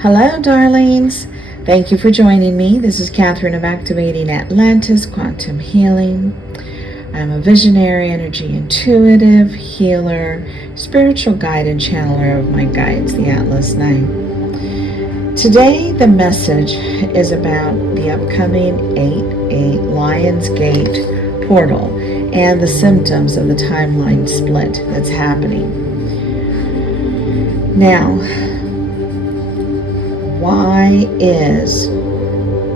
Hello, darlings. Thank you for joining me. This is Catherine of Activating Atlantis Quantum Healing. I'm a visionary, energy intuitive, healer, spiritual guide, and channeler of my guides, the Atlas 9. Today, the message is about the upcoming 8/8 Lion's Gate portal and the symptoms of the timeline split that's happening. Now, why is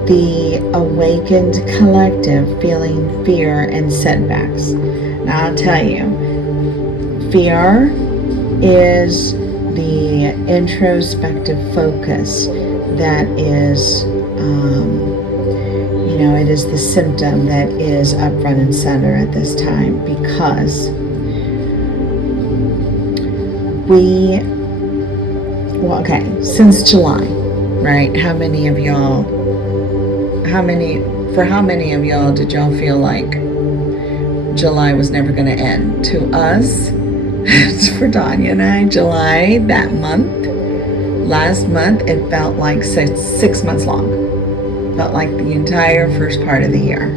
the awakened collective feeling fear and setbacks? Now, I'll tell you, fear is the introspective focus that is, it is the symptom that is up front and center at this time, because since July, right? How many of y'all did y'all feel like July was never going to end? To us, for Tanya and I, July, that month, last month, it felt like six months long. Felt like the entire first part of the year.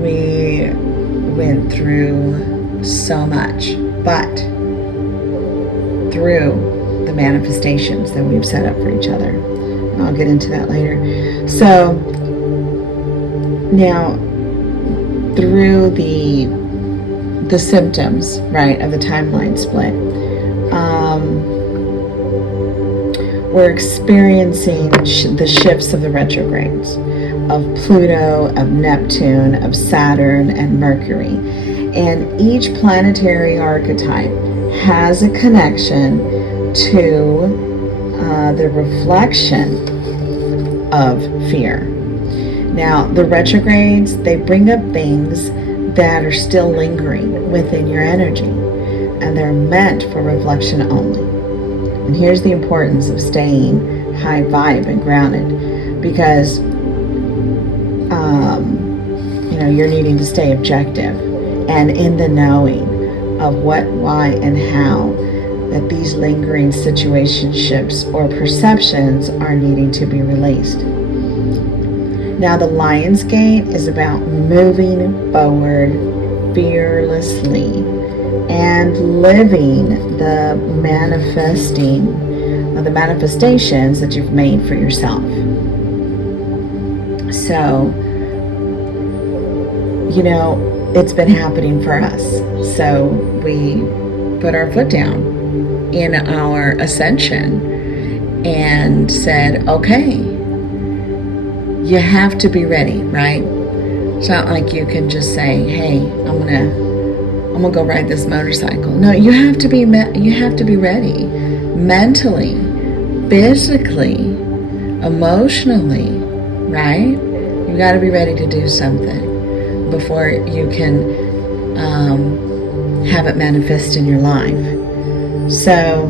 We went through so much, but through the manifestations that we've set up for each other. And I'll get into that later. So now, through the symptoms, right, of the timeline split, we're experiencing the shifts of the retrogrades of Pluto, of Neptune, of Saturn, and Mercury. And each planetary archetype has a connection to the reflection of fear. Now, the retrogrades, they bring up things that are still lingering within your energy, and they're meant for reflection only. And here's the importance of staying high vibe and grounded, because you're needing to stay objective and in the knowing of what, why, and how that these lingering situationships or perceptions are needing to be released. Now, the Lion's Gate is about moving forward fearlessly and living the manifestations that you've made for yourself. So, it's been happening for us. So we put our foot down in our ascension and said, okay, you have to be ready, right? It's not like you can just say, hey, I'm gonna go ride this motorcycle. No, you have to be ready, mentally, physically, emotionally, right? You got to be ready to do something before you can have it manifest in your life. So,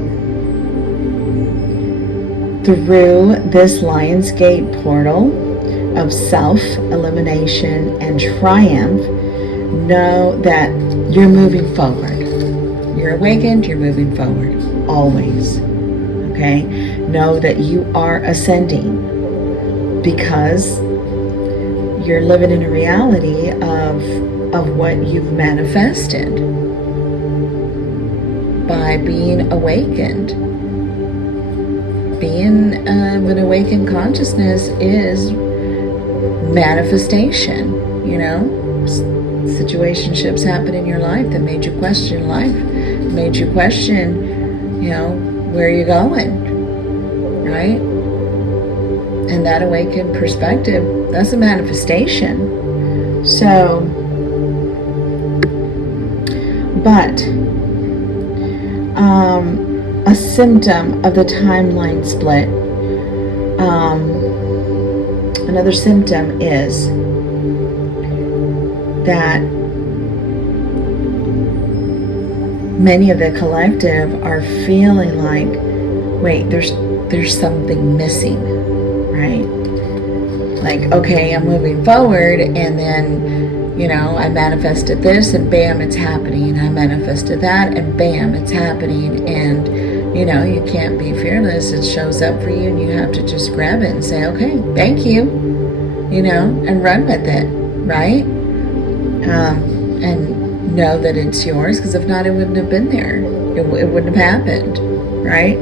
through this Lion's Gate portal of self-elimination and triumph, know that you're moving forward. You're awakened, you're moving forward, always. Okay? Know that you are ascending, because you're living in a reality of what you've manifested by being awakened. Being an awakened consciousness is manifestation. Situationships happen in your life that made you question life, made you question, where you're going, right? And that awakened perspective, that's a manifestation. So, but a symptom of the timeline split, another symptom is that many of the collective are feeling like, wait, there's something missing, right? Like, okay, I'm moving forward, and then, I manifested this, and bam, it's happening. I manifested that, and bam, it's happening. And You can't be fearless. It shows up for you and you have to just grab it and say, okay, thank you, and run with it, right? And know that it's yours, because if not, it wouldn't have been there. It wouldn't have happened, right?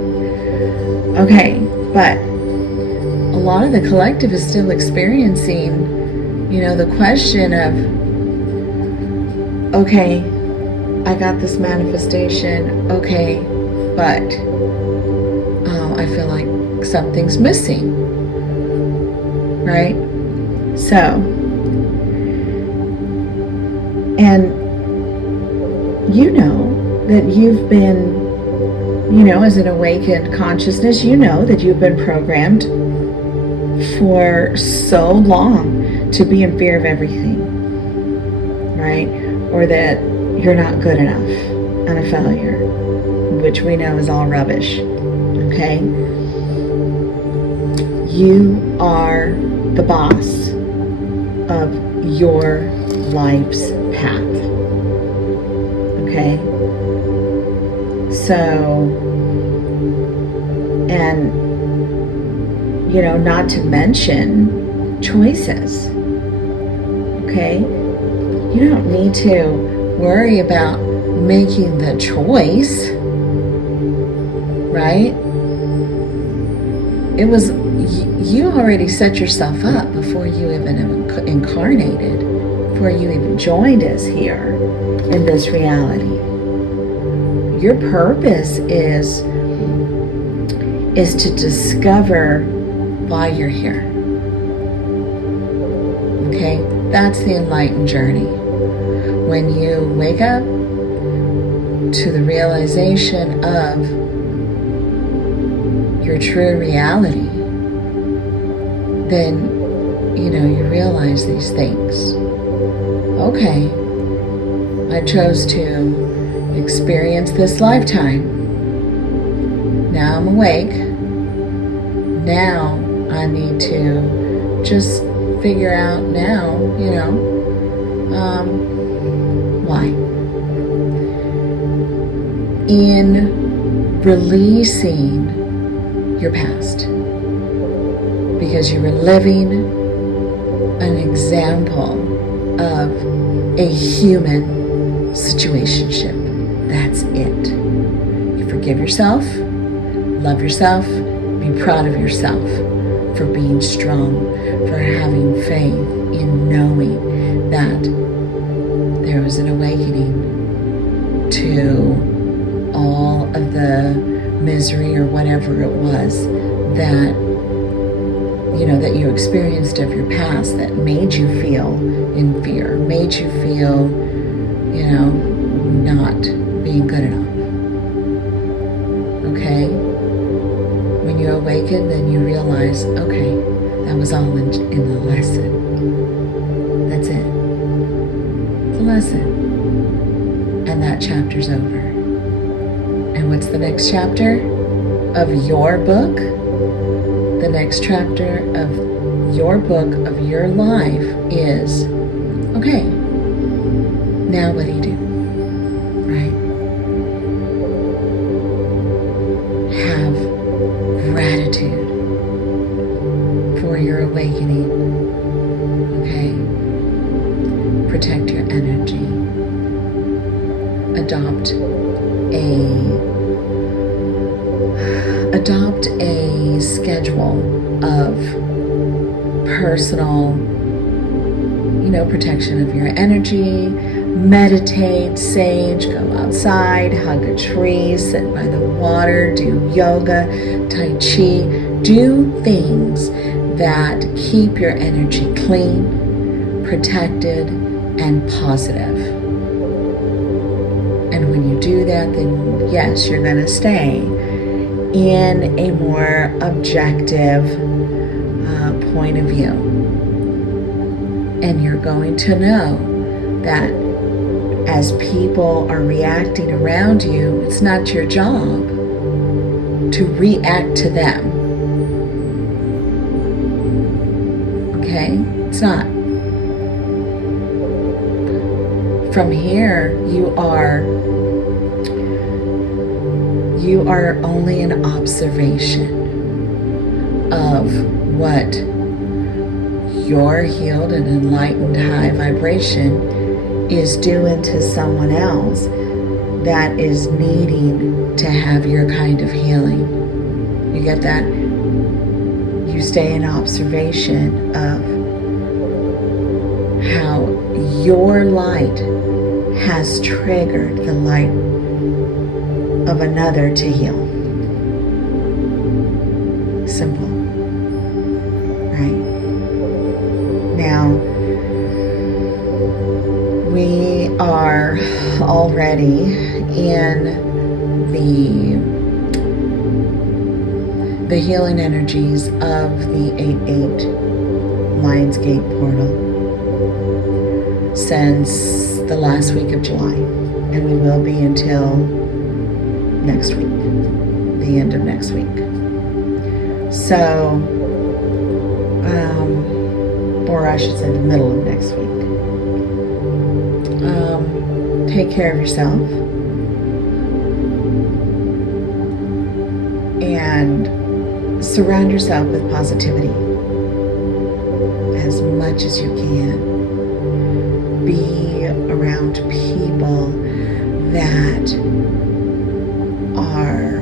Okay, but a lot of the collective is still experiencing, the question of, okay, I got this manifestation, okay, but I feel like something's missing, right? So, and that you've been, as an awakened consciousness, that you've been programmed for so long to be in fear of everything, right? Or that you're not good enough and a failure, which we know is all rubbish, okay? You are the boss of your life's path, okay? So, and, not to mention choices, okay? You don't need to worry about making the choice, right? You already set yourself up before you even incarnated, before you even joined us here in this reality. Your purpose is to discover why you're here. Okay? That's the enlightened journey. When you wake up to the realization of your true reality, then, you realize these things. Okay, I chose to experience this lifetime. Now I'm awake. Now I need to just figure out now, why. In releasing your past, because you were living an example of a human situationship. That's it. You forgive yourself, love yourself, be proud of yourself for being strong, for having faith in knowing that there was an awakening to all of the misery or whatever it was that that you experienced of your past that made you feel in fear, made you feel not being good enough. Okay? When you awaken, then you realize, okay, that was all in the lesson. That's it. It's a lesson. And that chapter's over. And what's the next chapter of your book? The next chapter of your book, of your life is, okay, now what do you do? Right? Have gratitude for your awakening. Okay? Protect your energy. Adopt a schedule of personal, protection of your energy. Meditate, sage, go outside, hug a tree, sit by the water, do yoga, tai chi. Do things that keep your energy clean, protected, and positive. And when you do that, then yes, you're going to stay in a more objective point of view. And you're going to know that as people are reacting around you, it's not your job to react to them. Okay? It's not. From here, you are only an observation of what your healed and enlightened high vibration is doing to someone else that is needing to have your kind of healing. You get that? You stay in observation of how your light has triggered the light of another to heal. Simple. Right? Now, we are already in the healing energies of the 8/8 Lionsgate portal since the last week of July, and we will be until next week, the end of next week. So, or I should say the middle of next week. Take care of yourself and surround yourself with positivity as much as you can. Be around people that are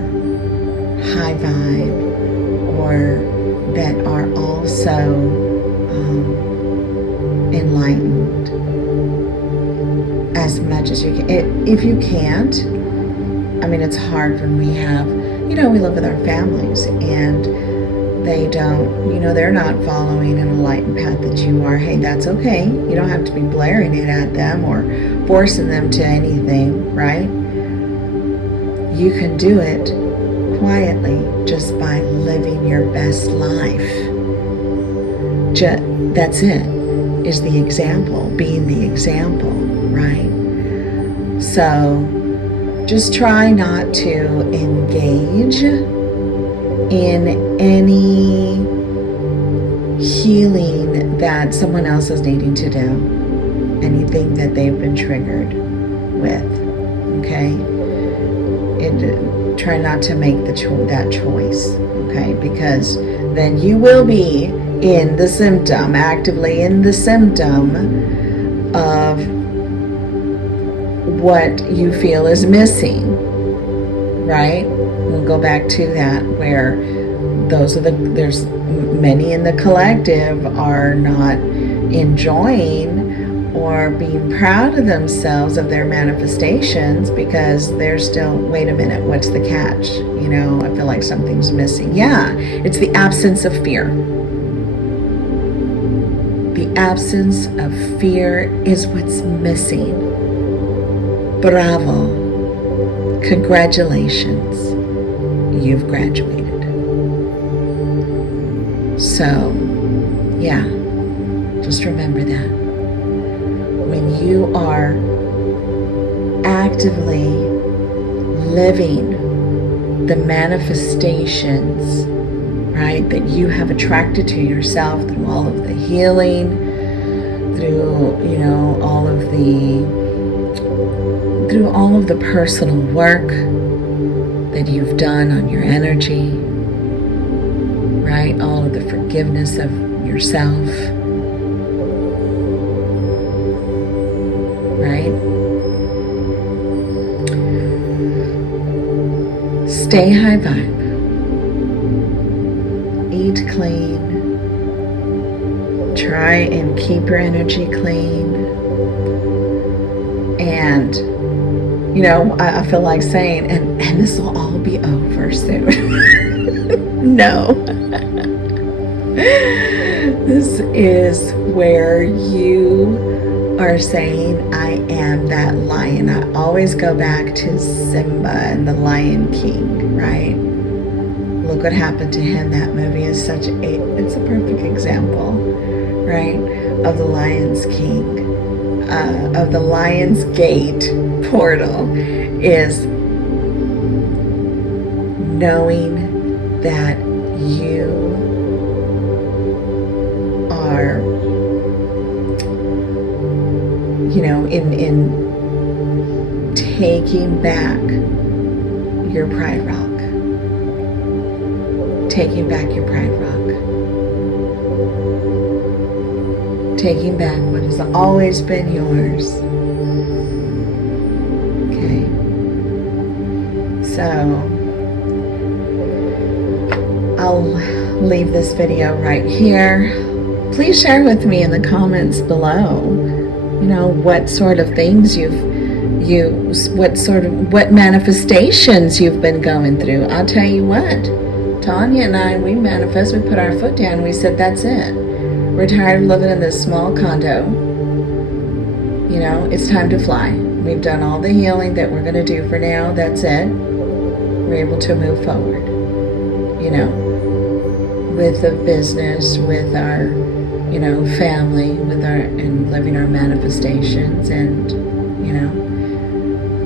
high vibe or that are also enlightened as much as you can. If you can't, I mean, it's hard when we have, we live with our families and they don't, they're not following an enlightened path that you are. Hey, that's okay. You don't have to be blaring it at them or forcing them to anything, right? You can do it quietly just by living your best life. That's it, is the example, being the example, right? So just try not to engage in any healing that someone else is needing to do, anything that they've been triggered with, okay? Try not to make that choice, okay? Because then you will be in the symptom, actively in the symptom of what you feel is missing, right? We'll go back to that, where there's many in the collective are not enjoying or being proud of themselves, of their manifestations, because they're still, wait a minute, what's the catch? I feel like something's missing. Yeah, it's the absence of fear. The absence of fear is what's missing. Bravo. Congratulations. You've graduated. So, yeah, just remember that. When you are actively living the manifestations, right, that you have attracted to yourself through all of the healing, through, all of the personal work that you've done on your energy, right, all of the forgiveness of yourself, right? Stay high vibe. Eat clean. Try and keep your energy clean. And, I feel like saying, and this will all be over soon. No. This is where you are saying, I am that lion. I always go back to Simba and the Lion King, right? Look what happened to him. That movie is it's a perfect example, right? Of the Lion's King, of the Lion's Gate portal, is knowing that you are, in taking back your pride rock. Taking back your pride rock. Taking back what has always been yours. Okay. So, I'll leave this video right here. Please share with me in the comments below, you know, what sort of things what manifestations you've been going through. I'll tell you what, Tanya and I, we manifest, we put our foot down, we said, that's it. We're tired of living in this small condo. You know, it's time to fly. We've done all the healing that we're going to do for now. That's it. We're able to move forward, you know, with the business, with our, you know, family, with our, and living our manifestations, and, you know,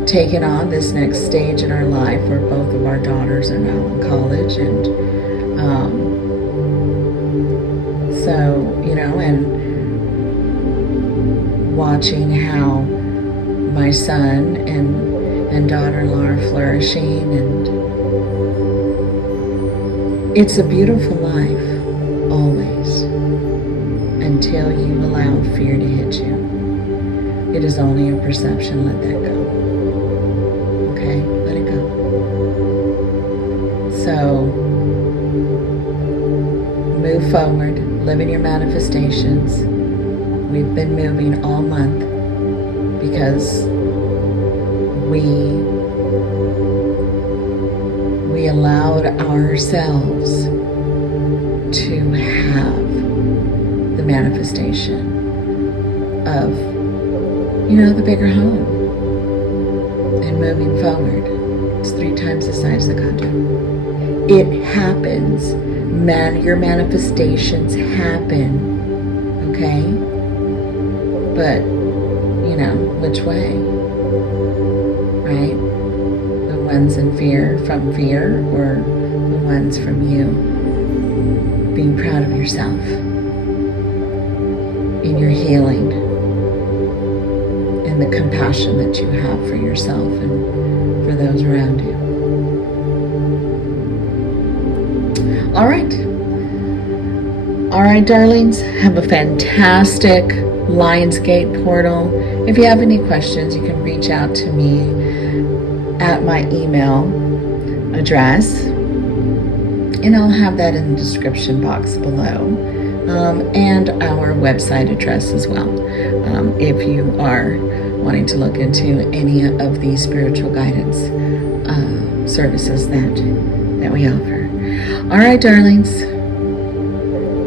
taking on this next stage in our life where both of our daughters are now in college, and so, you know, and watching how my son and daughter-in-law are flourishing, and it's a beautiful life, always, until you allow fear to hit you. It is only a perception. Let that go. Okay? Let it go. So, move forward. Live in your manifestations. We've been moving all month because we allowed ourselves to have the manifestation of, you know, the bigger home and moving forward. It's 3 times the size of the condo. It happens. Your manifestations happen, okay? But, you know, which way, right? The ones in fear, from fear, or the ones from you being proud of yourself in your healing and the compassion that you have for yourself and for those around you. All right, darlings, have a fantastic Lionsgate portal. If you have any questions, you can reach out to me at my email address, and I'll have that in the description box below, and our website address as well, if you are wanting to look into any of the spiritual guidance services that we offer. All right, darlings,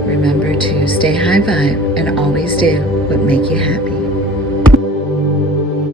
remember to stay high vibe and always do what makes you happy.